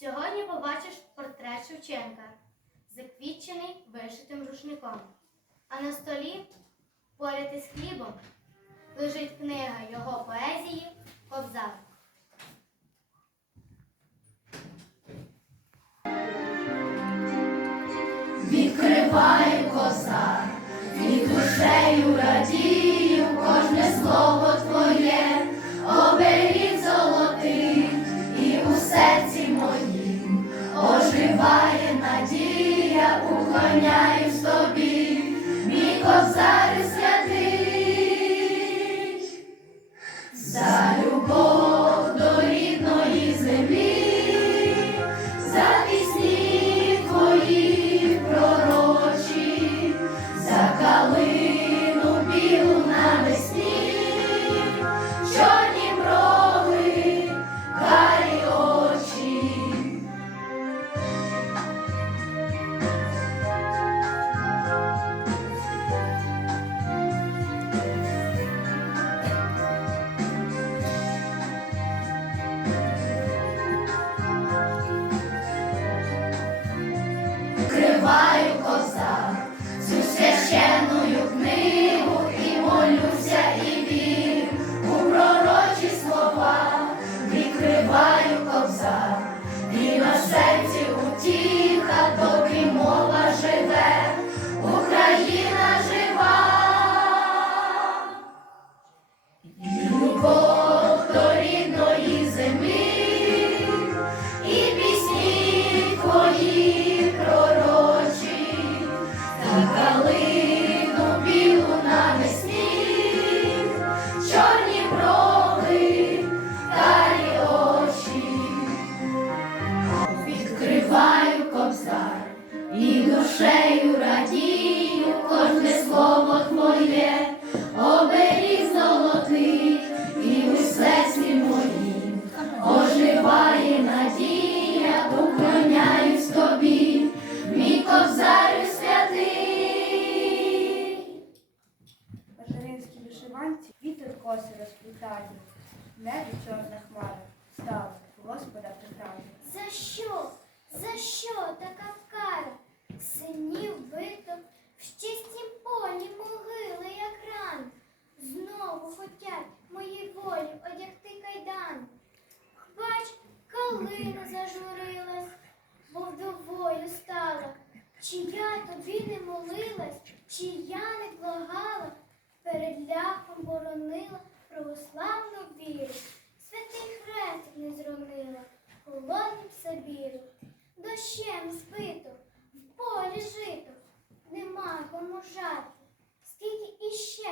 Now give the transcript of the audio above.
Сьогодні побачиш портрет Шевченка, заквітчений вишитим рушником. А на столі, поряд із хлібом, лежить книга його поезії Кобзар. Відкриваю коза, і душею радію, оживає надія, уклоняюсь тобі, мій козарю святий, за любов коси небі чорна хмара стала, Господа прихрає. За що? За що така кара? Синів бито в чистім полі могили, як ран. Знову хотять моїй волі одягти кайдан. Бач, калина зажурилась, бо вдовою стала. Чи я тобі не молилась, чи я не благала, перед ляхом боронила православну віру, святий хрест не зронила, холодним Сибіру, дощем збито, в полі жито, нема кому жати, скільки іще.